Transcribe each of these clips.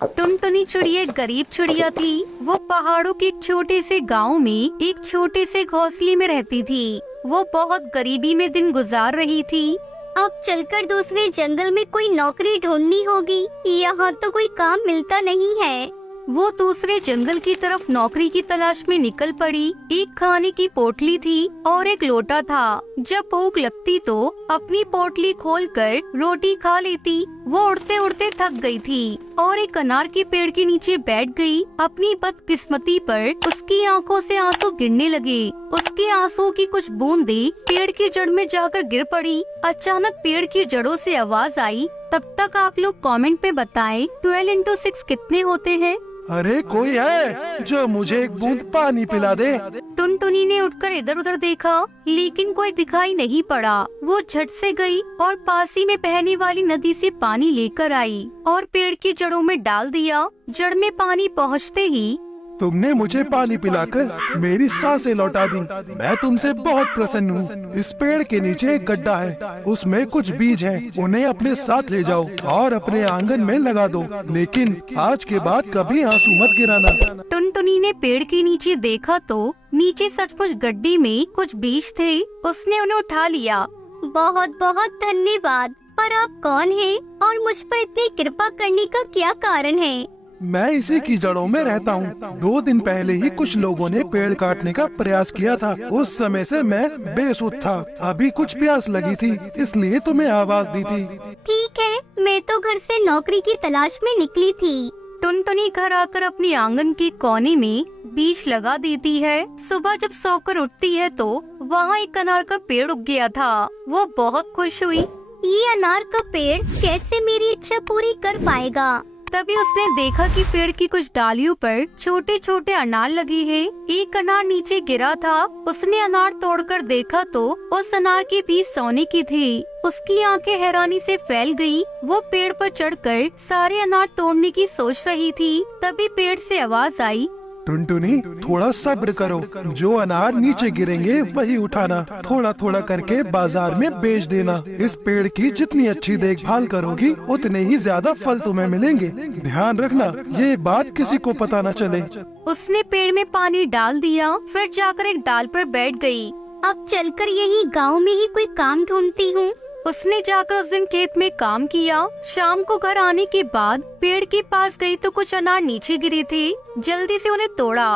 टुनटुनी चिड़िया एक गरीब चिड़िया थी। वो पहाड़ों के एक छोटे से गांव में एक छोटे से घोंसले में रहती थी। वो बहुत गरीबी में दिन गुजार रही थी। अब चलकर दूसरे जंगल में कोई नौकरी ढूंढनी होगी, यहाँ तो कोई काम मिलता नहीं है। वो दूसरे जंगल की तरफ नौकरी की तलाश में निकल पड़ी। एक खाने की पोटली थी और एक लोटा था। जब भूख लगती तो अपनी पोटली खोलकर रोटी खा लेती। वो उड़ते उड़ते थक गई थी और एक अनार के पेड़ के नीचे बैठ गई। अपनी बदकिस्मती पर उसकी आंखों से आंसू गिरने लगे। उसके आंसुओं की कुछ बूंदें पेड़ की जड़ में जाकर गिर पड़ी। अचानक पेड़ की जड़ों से आवाज आई। तब तक आप लोग कमेंट में बताएं 12 into 6 कितने होते हैं। अरे कोई है जो मुझे एक बूंद पानी पिला दे। टुनटुनी ने उठकर इधर उधर देखा, लेकिन कोई दिखाई नहीं पड़ा। वो झट से गई और पास ही में बहने वाली नदी से पानी लेकर आई और पेड़ की जड़ों में डाल दिया। जड़ में पानी पहुँचते ही तुमने मुझे पानी पिलाकर मेरी सांसें लौटा दी। मैं तुमसे बहुत प्रसन्न हूँ। इस पेड़ के नीचे एक गड्ढा है, उसमें कुछ बीज हैं। उन्हें अपने साथ ले जाओ और अपने आंगन में लगा दो, लेकिन आज के बाद कभी आंसू मत गिराना। टुनटुनी ने पेड़ के नीचे देखा तो नीचे सचमुच गड्ढे में कुछ बीज थे। उसने उन्हें उठा लिया। बहुत बहुत धन्यवाद। पर आप कौन हैं और मुझ पर इतनी कृपा करने का क्या कारण है? मैं इसी की जड़ों में रहता हूँ। 2 दिन पहले ही कुछ लोगों ने पेड़ काटने का प्रयास किया था। उस समय से मैं बेसुध था। अभी कुछ प्यास लगी थी, इसलिए तुम्हें आवाज दी थी। ठीक है, मैं तो घर से नौकरी की तलाश में निकली थी। टुनटुनी घर आकर अपने आंगन के कोने में बीज लगा देती है। सुबह जब सोकर उठती है तो वहाँ एक अनार का पेड़ उग गया था। वो बहुत खुश हुई। ये अनार का पेड़ कैसे मेरी इच्छा पूरी कर पाएगा? तभी उसने देखा कि पेड़ की कुछ डालियों पर छोटे छोटे अनार लगे हैं। एक अनार नीचे गिरा था। उसने अनार तोड़कर देखा तो उस अनार के बीज सोने की थी। उसकी आंखें हैरानी से फैल गई। वो पेड़ पर चढ़कर सारे अनार तोड़ने की सोच रही थी। तभी पेड़ से आवाज आई। टुनटुनी, थोड़ा सब्र करो। जो अनार नीचे गिरेंगे वही उठाना। थोड़ा थोड़ा करके बाजार में बेच देना। इस पेड़ की जितनी अच्छी देखभाल करोगी उतने ही ज्यादा फल तुम्हें मिलेंगे। ध्यान रखना, ये बात किसी को पता न चले। उसने पेड़ में पानी डाल दिया, फिर जाकर एक डाल पर बैठ गई। अब चलकर यही गांव में ही कोई काम ढूंढती हूँ। उसने जाकर उस दिन खेत में काम किया। शाम को घर आने के बाद पेड़ के पास गई तो कुछ अनार नीचे गिरे थे। जल्दी से उन्हें तोड़ा।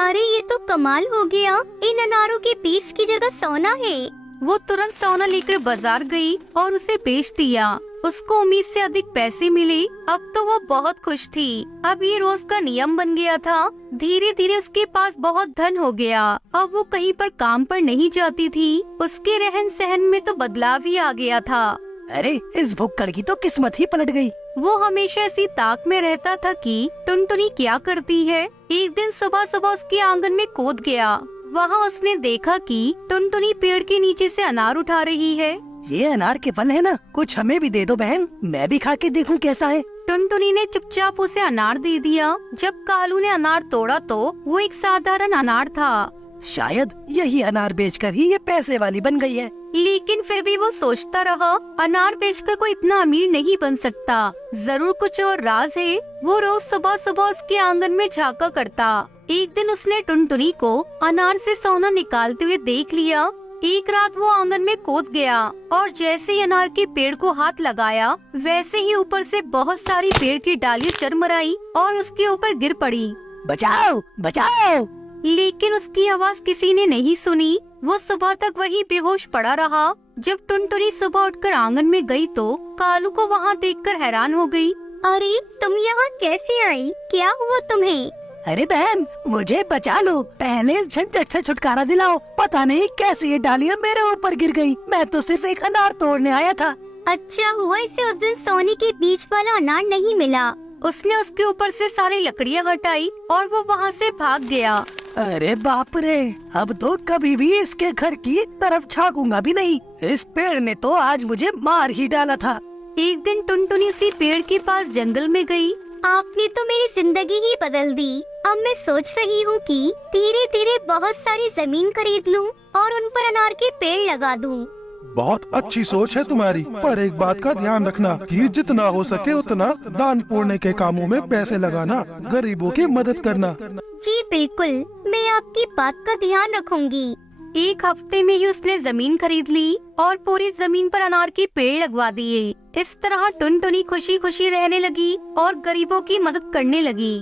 अरे ये तो कमाल हो गया। इन अनारों के बीज की जगह सोना है। वो तुरंत सोना लेकर बाजार गई और उसे बेच दिया। उसको उम्मीद से अधिक पैसे मिले। अब तो वो बहुत खुश थी। अब ये रोज का नियम बन गया था। धीरे धीरे उसके पास बहुत धन हो गया। अब वो कहीं पर काम पर नहीं जाती थी। उसके रहन सहन में तो बदलाव ही आ गया था। अरे इस भुक्कड़ की तो किस्मत ही पलट गई। वो हमेशा इसी ताक में रहता था कि टुनटुनी क्या करती है। एक दिन सुबह सुबह उसके आंगन में कूद गया। वहाँ उसने देखा कि टुनटुनी पेड़ के नीचे से अनार उठा रही है। ये अनार के फल है ना, कुछ हमें भी दे दो बहन, मैं भी खा के देखूं कैसा है। टुनटुनी ने चुपचाप उसे अनार दे दिया। जब कालू ने अनार तोड़ा तो वो एक साधारण अनार था। शायद यही अनार बेचकर ही ये पैसे वाली बन गई है। लेकिन फिर भी वो सोचता रहा, अनार बेचकर कोई इतना अमीर नहीं बन सकता। जरूर कुछ और राज है। वो रोज सुबह सुबह उसके आंगन में झांका करता। एक दिन उसने टुनटुनी को अनार से सोना निकालते हुए देख लिया। एक रात वो आंगन में कूद गया और जैसे ही अनार के पेड़ को हाथ लगाया, वैसे ही ऊपर से बहुत सारी पेड़ की डालियां चरमराई और उसके ऊपर गिर पड़ी। बचाओ बचाओ! लेकिन उसकी आवाज किसी ने नहीं सुनी। वो सुबह तक वही बेहोश पड़ा रहा। जब टुनटुनी सुबह उठकर आंगन में गई तो कालू को वहाँ देखकर हैरान हो गई। अरे तुम यहाँ कैसे आई? क्या हुआ तुम्हें? अरे बहन, मुझे बचा लो। पहले इस झंझट से छुटकारा दिलाओ। पता नहीं कैसे ये डालियाँ मेरे ऊपर गिर गई। मैं तो सिर्फ एक अनार तोड़ने आया था। अच्छा हुआ इसे उस दिन सोने के बीज वाला अनार नहीं मिला। उसने उसके ऊपर से सारी लकड़ियाँ हटाई और वो वहाँ से भाग गया। अरे बाप रे, अब तो कभी भी इसके घर की तरफ झांकूंगा भी नहीं। इस पेड़ ने तो आज मुझे मार ही डाला था। एक दिन टुनटुनी उसी पेड़ के पास जंगल में गई। आपने तो मेरी जिंदगी ही बदल दी। अब मैं सोच रही हूँ कि धीरे धीरे बहुत सारी जमीन खरीद लूँ और उन पर अनार के पेड़ लगा दूँ। बहुत अच्छी सोच है तुम्हारी, पर एक बात का ध्यान रखना कि जितना हो सके उतना दान पुण्य के कामों में पैसे लगाना, गरीबों की मदद करना। जी बिल्कुल, मैं आपकी बात का ध्यान रखूंगी। एक हफ्ते में ही उसने जमीन खरीद ली और पूरी जमीन पर अनार के पेड़ लगवा दिए। इस तरह टुनटुनी खुशी खुशी रहने लगी और गरीबों की मदद करने लगी।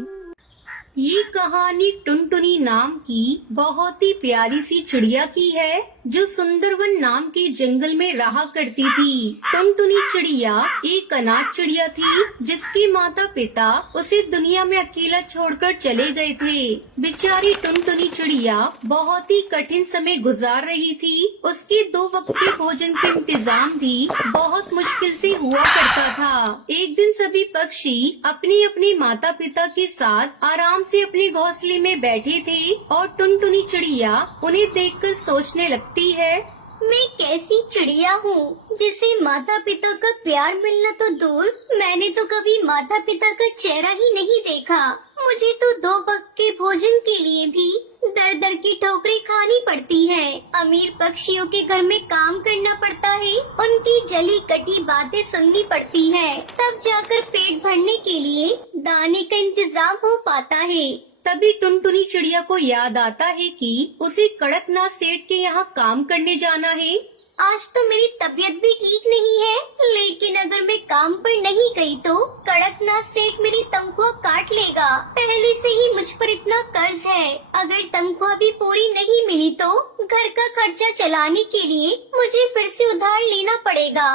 ये कहानी टुनटुनी नाम की बहुत ही प्यारी सी चिड़िया की है, जो सुंदरवन नाम के जंगल में रहा करती थी। टुनटुनी चिड़िया एक अनाथ चिड़िया थी, जिसके माता पिता उसे दुनिया में अकेला छोड़कर चले गए थे। बेचारी टुनटुनी चिड़िया बहुत ही कठिन समय गुजार रही थी। उसके 2 वक्त के भोजन के इंतजाम भी बहुत मुश्किल से हुआ करता था। एक दिन सभी पक्षी अपने अपने माता पिता के साथ आराम से अपने घोंसले में बैठे थे और टुनटुनी चिड़िया उन्हें देखकर सोचने लगती है, मैं कैसी चिड़िया हूँ जिसे माता पिता का प्यार मिलना तो दूर, मैंने तो कभी माता पिता का चेहरा ही नहीं देखा। मुझे तो 2 वक्त के भोजन के लिए भी दर दर की ठोकरें खानी पड़ती है। अमीर पक्षियों के घर में काम करना पड़ता है, उनकी जली कटी बातें सुननी पड़ती है, तब जाकर पेट भरने के लिए दाने का इंतजाम हो पाता है। तभी टुनटुनी चिड़िया को याद आता है कि उसे कड़कनाथ सेठ के यहाँ काम करने जाना है। आज तो मेरी तबीयत भी ठीक नहीं है, लेकिन अगर मैं काम पर नहीं गई तो कड़कनाथ सेठ मेरी तनख्वाह काट लेगा। पहले से ही मुझ पर इतना कर्ज है, अगर तनख्वाह भी पूरी नहीं मिली तो घर का खर्चा चलाने के लिए मुझे फिर से उधार लेना पड़ेगा।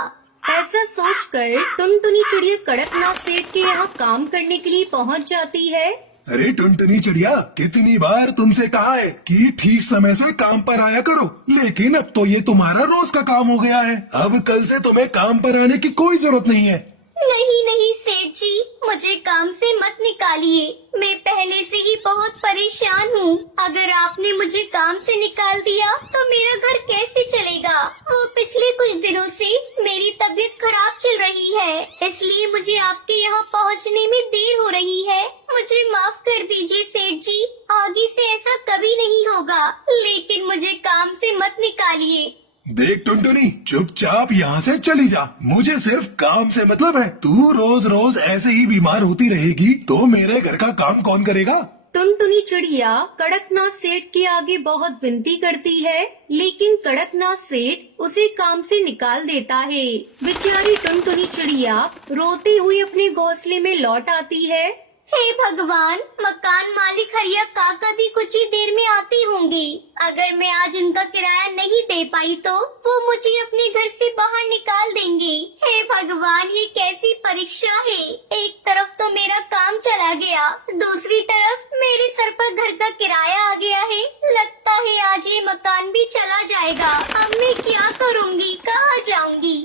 ऐसा सोचकर टुनटुनी चिड़िया कड़कनाथ सेठ के यहाँ काम करने के लिए पहुँच जाती है। अरे टुनटुनी चिड़िया, कितनी बार तुमसे कहा है कि ठीक समय से काम पर आया करो, लेकिन अब तो ये तुम्हारा रोज का काम हो गया है। अब कल से तुम्हें काम पर आने की कोई जरूरत नहीं है। नहीं नहीं सेठ जी, मुझे काम से मत निकालिए, मैं पहले से ही बहुत परेशान हूँ। अगर आपने मुझे काम से निकाल दिया तो मेरा घर कैसे चलेगा? वो पिछले कुछ दिनों से मेरी तबीयत खराब चल रही है, इसलिए मुझे आपके यहाँ पहुँचने में देर हो रही है। मुझे माफ कर दीजिए सेठ जी, आगे से ऐसा कभी नहीं होगा, लेकिन मुझे काम से मत निकालिए। देख टुनटुनी, चुपचाप यहाँ से चली जा, मुझे सिर्फ काम से मतलब है। तू रोज रोज ऐसे ही बीमार होती रहेगी तो मेरे घर का काम कौन करेगा? टुनटुनी चिड़िया कड़कनाथ सेठ के आगे बहुत विनती करती है, लेकिन कड़कनाथ सेठ उसे काम से निकाल देता है। बेचारी टुनटुनी चिड़िया रोती हुई अपने घोंसले में लौट आती है। हे भगवान, मकान मालिक हरिया काका भी कुछ ही देर में आते होंगे। अगर मैं आज उनका किराया नहीं दे पाई तो वो मुझे अपने घर से बाहर निकाल देंगे। हे भगवान, ये कैसी परीक्षा है? एक तरफ तो मेरा काम चला गया, दूसरी तरफ मेरे सर पर घर का किराया आ गया है। लगता है आज ये मकान भी चला जाएगा। अब मैं क्या करूँगी, कहाँ जाऊँगी?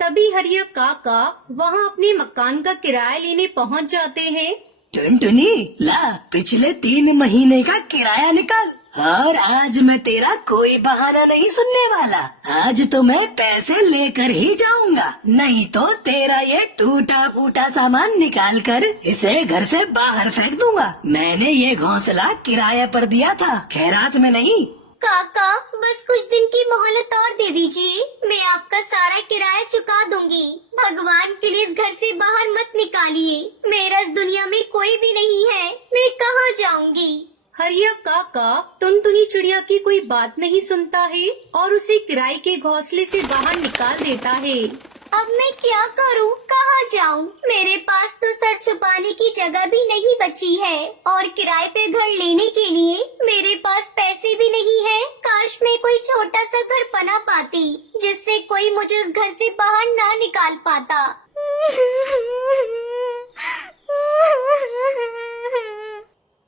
तभी हरिया काका वहाँ अपने मकान का किराया लेने पहुँच जाते हैं। टुनटुनी, ला पिछले 3 महीने का किराया निकाल, और आज मैं तेरा कोई बहाना नहीं सुनने वाला। आज तो मैं पैसे लेकर ही जाऊंगा, नहीं तो तेरा ये टूटा फूटा सामान निकाल कर इसे घर से बाहर फेंक दूंगा। मैंने ये घोंसला किराए पर दिया था, खैरात में नहीं। काका, बस कुछ दिन की मोहलत और दे दीजिए, मैं आपका सारा किराया चुका दूंगी। भगवान के लिए इस घर से बाहर मत निकालिए, मेरा इस दुनिया में कोई भी नहीं है, मैं कहाँ जाऊंगी? हरिया काका टुनटुनी चिड़िया की कोई बात नहीं सुनता है और उसे किराए के घोंसले से बाहर निकाल देता है। अब मैं क्या करूं, कहाँ जाऊं? मेरे पास तो सर छुपाने की जगह भी नहीं बची है, और किराए पे घर लेने के लिए मेरे पास पैसे भी नहीं है। काश मैं कोई छोटा सा घर बना पाती, जिससे कोई मुझे उस घर से बाहर ना निकाल पाता।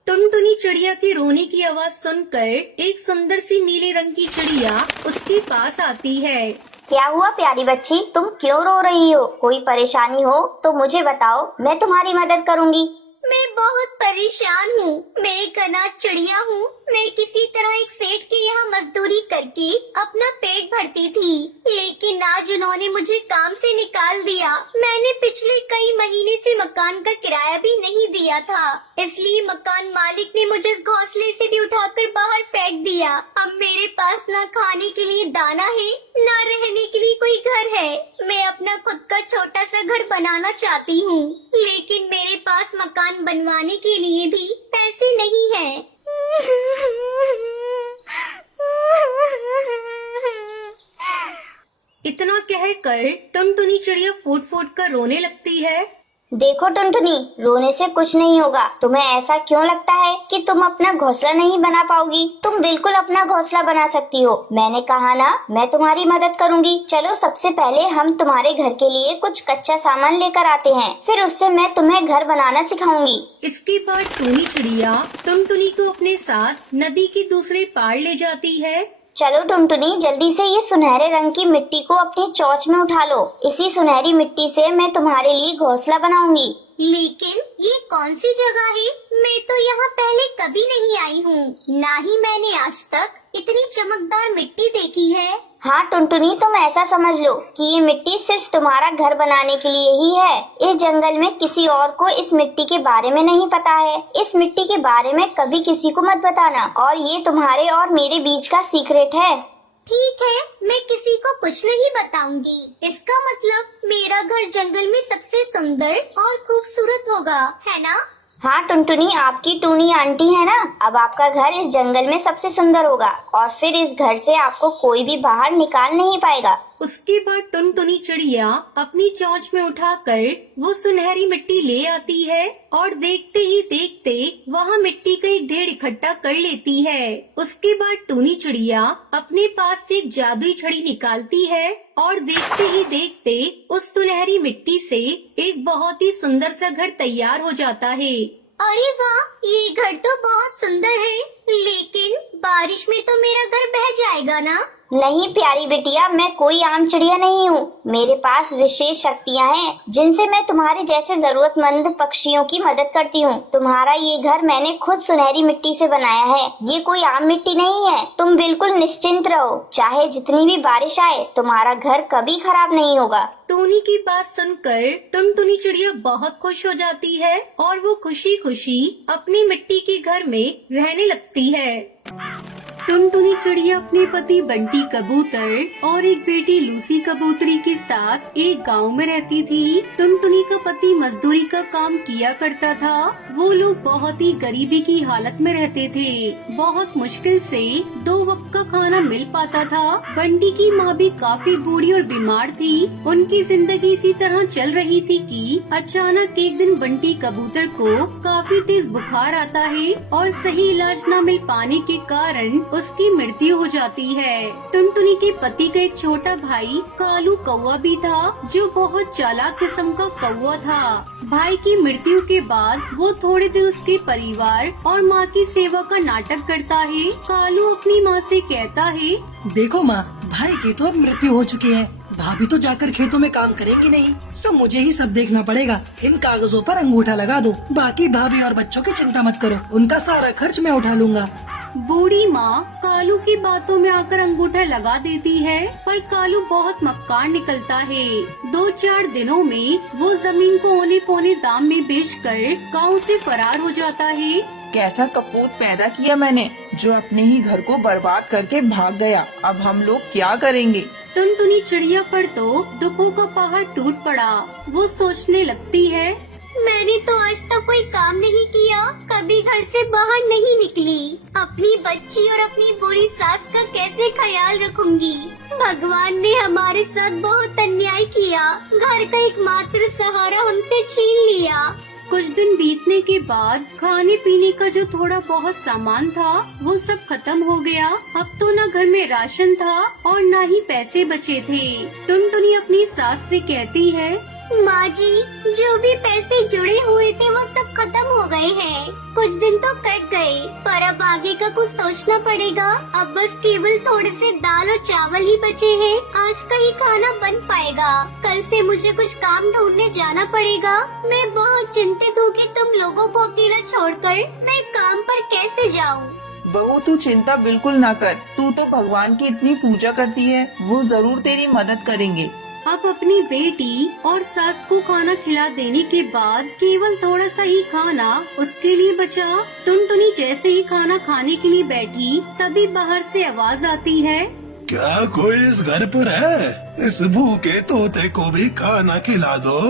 टुनटुनी चिड़िया की रोने की आवाज सुनकर एक सुंदर सी नीले रंग की चिड़िया उसके पास आती है। क्या हुआ प्यारी बच्ची, तुम क्यों रो रही हो? कोई परेशानी हो तो मुझे बताओ, मैं तुम्हारी मदद करूंगी। मैं बहुत परेशान हूँ, मैं एक अनाथ चिड़िया हूँ, मैं किसी तरह एक सेठ के यहाँ मजदूरी करके अपना पेट भरती थी, लेकिन आज उन्होंने मुझे काम से निकाल दिया। मैंने पिछले कई महीने से मकान का किराया भी नहीं दिया था, इसलिए मकान मालिक ने मुझे इस घोंसले से भी उठाकर बाहर फेंक दिया। अब मेरे पास ना खाने के लिए दाना है, ना रहने के लिए कोई घर है। मैं अपना खुद का छोटा सा घर बनाना चाहती हूँ, लेकिन मेरे पास मकान बनवाने के लिए भी पैसे नहीं हैं। इतना कहकर टुनटुनी चिड़िया फूट फूट कर रोने लगती है। देखो टुनटुनी, रोने से कुछ नहीं होगा। तुम्हें ऐसा क्यों लगता है कि तुम अपना घोंसला नहीं बना पाओगी? तुम बिल्कुल अपना घोंसला बना सकती हो। मैंने कहा ना, मैं तुम्हारी मदद करूंगी। चलो सबसे पहले हम तुम्हारे घर के लिए कुछ कच्चा सामान लेकर आते हैं, फिर उससे मैं तुम्हें घर बनाना सिखाऊंगी। इसके बाद टूनी चिड़िया टुनटुनी को अपने साथ नदी के दूसरे पार ले जाती है। चलो टुनटुनी, जल्दी से ये सुनहरे रंग की मिट्टी को अपनी चोंच में उठा लो। इसी सुनहरी मिट्टी से मैं तुम्हारे लिए घोंसला बनाऊंगी। लेकिन ये कौन सी जगह है? मैं तो यहाँ पहले कभी नहीं आई हूँ, ना ही मैंने आज तक इतनी चमकदार मिट्टी देखी है। हाँ टुनटुनी, तुम ऐसा समझ लो कि ये मिट्टी सिर्फ तुम्हारा घर बनाने के लिए ही है। इस जंगल में किसी और को इस मिट्टी के बारे में नहीं पता है। इस मिट्टी के बारे में कभी किसी को मत बताना, और ये तुम्हारे और मेरे बीच का सीक्रेट है। ठीक है, मैं किसी को कुछ नहीं बताऊंगी। इसका मतलब मेरा घर जंगल में सबसे सुंदर और खूबसूरत होगा, है ना? हाँ टुनटुनी, आपकी टूनी आंटी है ना, अब आपका घर इस जंगल में सबसे सुंदर होगा, और फिर इस घर से आपको कोई भी बाहर निकाल नहीं पाएगा। उसके बाद टुनटुनी चिड़िया अपनी चोंच में उठाकर वो सुनहरी मिट्टी ले आती है और देखते ही देखते वहाँ मिट्टी का एक ढेर इकट्ठा कर लेती है। उसके बाद टूनी चिड़िया अपने पास से एक जादुई छड़ी निकालती है और देखते ही देखते उस सुनहरी मिट्टी से एक बहुत ही सुंदर सा घर तैयार हो जाता है। अरे वाह, ये घर तो बहुत सुंदर है, लेकिन बारिश में तो मेरा घर बह जाएगा ना? नहीं प्यारी बिटिया, मैं कोई आम चिड़िया नहीं हूँ। मेरे पास विशेष शक्तियाँ हैं, जिनसे मैं तुम्हारे जैसे जरूरतमंद पक्षियों की मदद करती हूँ। तुम्हारा ये घर मैंने खुद सुनहरी मिट्टी से बनाया है, ये कोई आम मिट्टी नहीं है। तुम बिल्कुल निश्चिंत रहो, चाहे जितनी भी बारिश आए, तुम्हारा घर कभी खराब नहीं होगा। टूनी की बात सुनकर टुनटुनी चिड़िया बहुत खुश हो जाती है और वो खुशी खुशी अपनी मिट्टी के घर में रहने लगती है। टुनटुनी चिड़िया अपने पति बंटी कबूतर और एक बेटी लूसी कबूतरी के साथ एक गांव में रहती थी। टुनटुनी का पति मजदूरी का काम किया करता था। वो लोग बहुत ही गरीबी की हालत में रहते थे। बहुत मुश्किल से 2 वक्त का खाना मिल पाता था। बंटी की माँ भी काफी बूढ़ी और बीमार थी। उनकी जिंदगी इसी तरह चल रही थी कि अचानक एक दिन बंटी कबूतर को काफी तेज बुखार आता है और सही इलाज न मिल पाने के कारण उसकी मृत्यु हो जाती है। टुनटुनी के पति का एक छोटा भाई कालू कौवा भी था, जो बहुत चालाक किस्म का कौवा था। भाई की मृत्यु के बाद वो थोड़े दिन उसके परिवार और माँ की सेवा का नाटक करता है। कालू अपनी माँ से कहता है, देखो माँ, भाई की तो अब मृत्यु हो चुकी है। भाभी तो जाकर खेतों में काम करेंगी नहीं, सो मुझे ही सब देखना पड़ेगा। इन कागजों पर अंगूठा लगा दो, बाकी भाभी और बच्चों की चिंता मत करो, उनका सारा खर्च मैं उठा लूंगा। बूढ़ी माँ कालू की बातों में आकर अंगूठा लगा देती है, पर कालू बहुत मक्कार निकलता है। 2-4 दिनों में वो जमीन को औने पौने दाम में बेचकर गांव से फरार हो जाता है। कैसा कपूत पैदा किया मैंने, जो अपने ही घर को बर्बाद करके भाग गया। अब हम लोग क्या करेंगे? टुनटुनी चिड़िया पर तो दुखों का पहाड़ टूट पड़ा। वो सोचने लगती है, मैंने तो आज तक कोई काम नहीं किया, कभी घर से बाहर नहीं निकली। अपनी बच्ची और अपनी बूढ़ी सास का कैसे ख्याल रखूंगी? भगवान ने हमारे साथ बहुत अन्याय किया, घर का एकमात्र सहारा हमसे छीन लिया। कुछ दिन बीतने के बाद खाने पीने का जो थोड़ा बहुत सामान था वो सब खत्म हो गया। अब तो न घर में राशन था और न ही पैसे बचे थे। टुनटुनी अपनी सास से कहती है, माँ जी, जो भी पैसे जुड़े हुए थे वो सब खत्म हो गए हैं। कुछ दिन तो कट गए, पर अब आगे का कुछ सोचना पड़ेगा। अब बस केवल थोड़े से दाल और चावल ही बचे हैं। आज का ही खाना बन पाएगा, कल से मुझे कुछ काम ढूंढने जाना पड़ेगा। मैं बहुत चिंतित हूँ कि तुम लोगों को अकेला छोड़कर मैं काम पर कैसे जाऊँ। बहू तू चिंता बिल्कुल ना कर, तू तो भगवान की इतनी पूजा करती है, वो जरूर तेरी मदद करेंगे। अब अपनी बेटी और सास को खाना खिला देने के बाद केवल थोड़ा सा ही खाना उसके लिए बचा। टुनटुनी जैसे ही खाना खाने के लिए बैठी तभी बाहर से आवाज आती है, क्या कोई इस घर पर है? इस भूखे तोते को भी खाना खिला दो।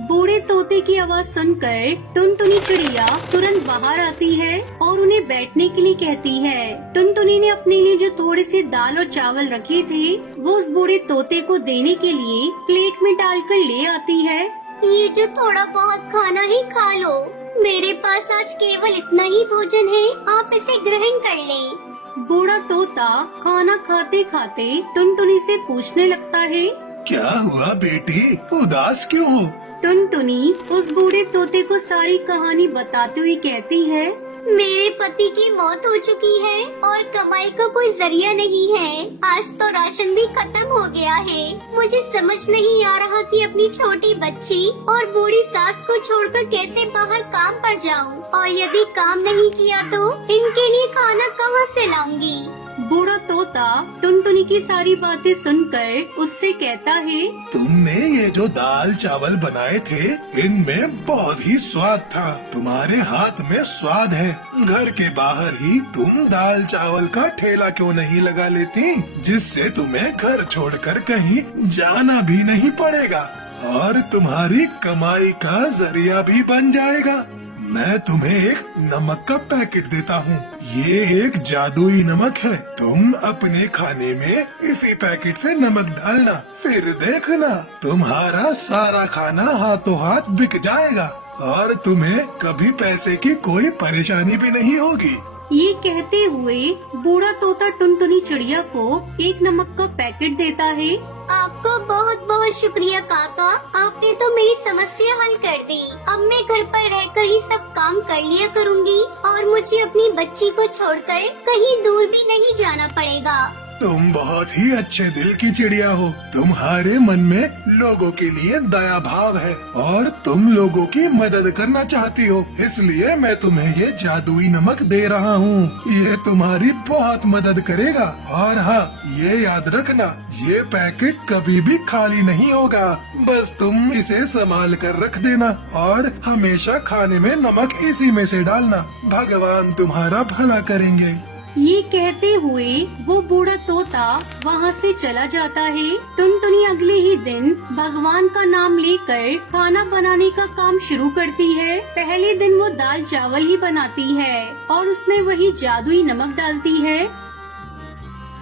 बूढ़े तोते की आवाज सुनकर टुनटुनी चिड़िया तुरंत बाहर आती है और उन्हें बैठने के लिए कहती है। टुनटुनी ने अपने लिए जो थोड़े से दाल और चावल रखे थे वो उस बूढ़े तोते को देने के लिए प्लेट में डालकर ले आती है। ये जो थोड़ा बहुत खाना ही खा लो, मेरे पास आज केवल इतना ही भोजन है, आप इसे ग्रहण कर लें। बूढ़ा तोता खाना खाते खाते टुनटुनी से पूछने लगता है, क्या हुआ बेटी, उदास क्यों हो? टुनटुनी उस बूढ़े तोते को सारी कहानी बताते हुए कहती है, मेरे पति की मौत हो चुकी है और कमाई का कोई जरिया नहीं है। आज तो राशन भी खत्म हो गया है। मुझे समझ नहीं आ रहा कि अपनी छोटी बच्ची और बूढ़ी सास को छोड़कर कैसे बाहर काम पर जाऊं, और यदि काम नहीं किया तो इनके लिए खाना कहां से लाऊंगी। बूढ़ा तोता टुनटुनी की सारी बातें सुनकर उससे कहता है, तुमने ये जो दाल चावल बनाए थे इनमें बहुत ही स्वाद था। तुम्हारे हाथ में स्वाद है। घर के बाहर ही तुम दाल चावल का ठेला क्यों नहीं लगा लेती, जिससे तुम्हें घर छोड़कर कहीं जाना भी नहीं पड़ेगा और तुम्हारी कमाई का जरिया भी बन जाएगा। मैं तुम्हें एक नमक का पैकेट देता हूँ। ये एक जादुई नमक है। तुम अपने खाने में इसी पैकेट से नमक डालना, फिर देखना तुम्हारा सारा खाना हाथों हाथ बिक जाएगा और तुम्हें कभी पैसे की कोई परेशानी भी नहीं होगी। ये कहते हुए बूढ़ा तोता टुनटुनी चिड़िया को एक नमक का पैकेट देता है। आपको बहुत बहुत शुक्रिया काका, आपने तो मेरी समस्या हल कर दी। अब मैं घर पर रहकर ही सब काम कर लिया करूँगी और मुझे अपनी बच्ची को छोड़कर कहीं दूर भी नहीं जाना पड़ेगा। तुम बहुत ही अच्छे दिल की चिड़िया हो। तुम्हारे मन में लोगों के लिए दया भाव है और तुम लोगों की मदद करना चाहती हो, इसलिए मैं तुम्हें ये जादुई नमक दे रहा हूँ। ये तुम्हारी बहुत मदद करेगा। और हाँ, ये याद रखना, ये पैकेट कभी भी खाली नहीं होगा। बस तुम इसे संभाल कर रख देना और हमेशा खाने में नमक इसी में से डालना। भगवान तुम्हारा भला करेंगे। ये कहते हुए वो बूढ़ा तोता वहाँ से चला जाता है। टुनटुनी अगले ही दिन भगवान का नाम लेकर खाना बनाने का काम शुरू करती है। पहले दिन वो दाल चावल ही बनाती है और उसमें वही जादुई नमक डालती है।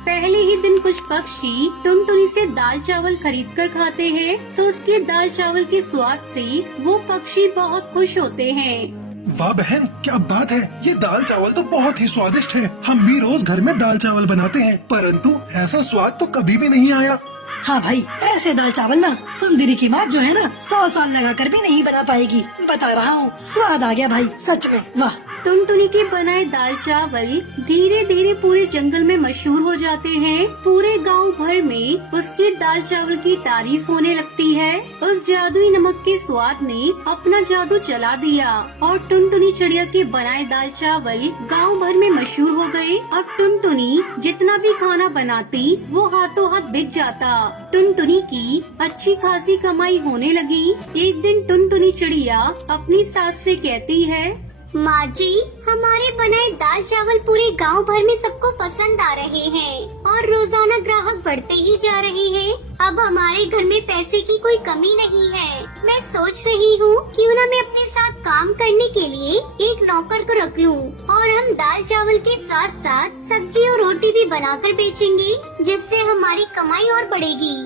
पहले ही दिन कुछ पक्षी टुनटुनी से दाल चावल खरीद कर खाते हैं, तो उसके दाल चावल के स्वाद से वो पक्षी बहुत खुश होते हैं। वाह बहन, क्या बात है। ये दाल चावल तो बहुत ही स्वादिष्ट है। हम भी रोज घर में दाल चावल बनाते हैं, परंतु ऐसा स्वाद तो कभी भी नहीं आया। हाँ भाई, ऐसे दाल चावल ना सुंदरी की माँ जो है ना 100 साल लगा कर भी नहीं बना पाएगी। बता रहा हूँ, स्वाद आ गया भाई, सच में वाह। टुनटुनी के बनाए दाल चावल धीरे धीरे पूरे जंगल में मशहूर हो जाते हैं। पूरे गांव भर में उसके दाल चावल की तारीफ होने लगती है। उस जादुई नमक के स्वाद ने अपना जादू चला दिया और टुनटुनी चिड़िया के बनाए दाल चावल गांव भर में मशहूर हो गए। अब टुनटुनी जितना भी खाना बनाती वो हाथों हाथ बिक जाता। टुनटुनी की अच्छी खासी कमाई होने लगी। एक दिन टुनटुनी चिड़िया अपनी सास से कहती है, माँ जी, हमारे बनाए दाल चावल पूरे गांव भर में सबको पसंद आ रहे हैं और रोजाना ग्राहक बढ़ते ही जा रहे हैं। अब हमारे घर में पैसे की कोई कमी नहीं है। मैं सोच रही हूँ क्यों न मैं अपने साथ काम करने के लिए एक नौकर को रख लूँ और हम दाल चावल के साथ साथ सब्जी और रोटी भी बनाकर बेचेंगे, जिससे हमारी कमाई और बढ़ेगी।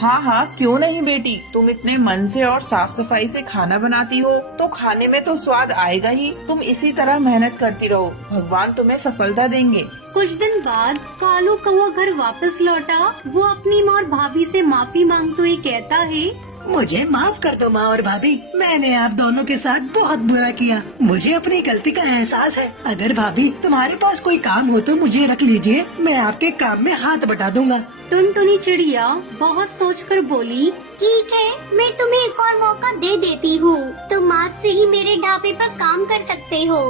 हाँ हाँ, क्यों नहीं बेटी, तुम इतने मन से और साफ सफाई से खाना बनाती हो तो खाने में तो स्वाद आएगा ही। तुम इसी तरह मेहनत करती रहो, भगवान तुम्हें सफलता देंगे। कुछ दिन बाद कालू कौवा घर वापस लौटा। वो अपनी माँ और भाभी से माफी मांगते हुए कहता है, मुझे माफ कर दो माँ और भाभी, मैंने आप दोनों के साथ बहुत बुरा किया। मुझे अपनी गलती का एहसास है। अगर भाभी तुम्हारे पास कोई काम हो तो मुझे रख लीजिए, मैं आपके काम में हाथ बटा दूंगा। टुनटुनी चिड़िया बहुत सोचकर बोली, ठीक है, मैं तुम्हें एक और मौका दे देती हूँ। तुम आज से ही मेरे ढाबे पर काम कर सकते हो।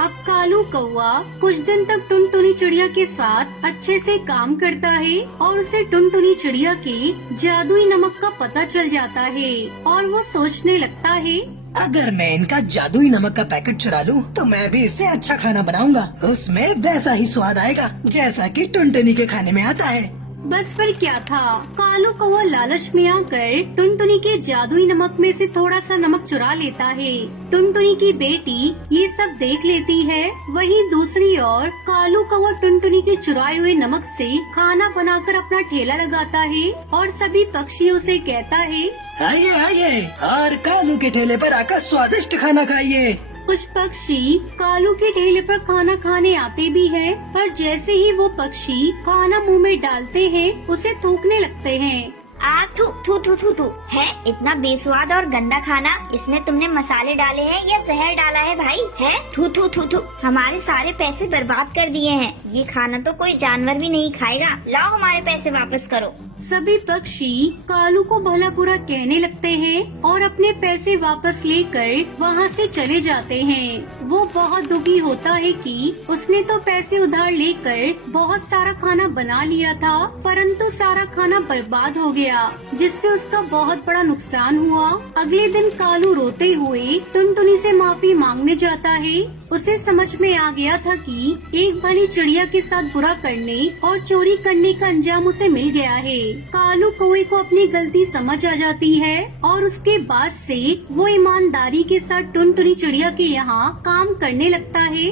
अब कालू कौवा कुछ दिन तक टुनटुनी चिड़िया के साथ अच्छे से काम करता है और उसे टुनटुनी चिड़िया के जादुई नमक का पता चल जाता है और वो सोचने लगता है, अगर मैं इनका जादुई नमक का पैकेट चुरा लूं, तो मैं भी इससे अच्छा खाना बनाऊंगा। उसमें वैसा ही स्वाद आएगा जैसा कि टुनटुनी के खाने में आता है। बस फिर क्या था, कालू कौवा लालच में आकर टुनटुनी के जादुई नमक में से थोड़ा सा नमक चुरा लेता है। टुनटुनी की बेटी ये सब देख लेती है। वहीं दूसरी ओर कालू कौवा टुनटुनी के चुराए हुए नमक से खाना बनाकर अपना ठेला लगाता है और सभी पक्षियों से कहता है, आइए आइए और कालू के ठेले पर आकर स्वादिष्ट खाना खाइए। कुछ पक्षी कालू के ठेले पर खाना खाने आते भी हैं, पर जैसे ही वो पक्षी खाना मुंह में डालते हैं उसे थूकने लगते हैं। आ थू थू थू थू थू है इतना बेस्वाद और गंदा खाना। इसमें तुमने मसाले डाले हैं या जहर डाला है भाई? है थू थू थू थू, हमारे सारे पैसे बर्बाद कर दिए हैं। ये खाना तो कोई जानवर भी नहीं खाएगा। लाओ हमारे पैसे वापस करो। सभी पक्षी कालू को भला बुरा कहने लगते हैं और अपने पैसे वापस लेकर वहाँ से चले जाते हैं। वो बहुत दुखी होता है कि उसने तो पैसे उधार लेकर बहुत सारा खाना बना लिया था, परंतु सारा खाना बर्बाद हो गया, जिससे उसका बहुत बड़ा नुकसान हुआ। अगले दिन कालू रोते हुए टुनटुनी से माफी मांगने जाता है। उसे समझ में आ गया था कि एक भली चिड़िया के साथ बुरा करने और चोरी करने का अंजाम उसे मिल गया है। कालू कौवे को अपनी गलती समझ आ जाती है और उसके बाद से वो ईमानदारी के साथ टुनटुनी चिड़िया के यहाँ काम करने लगता है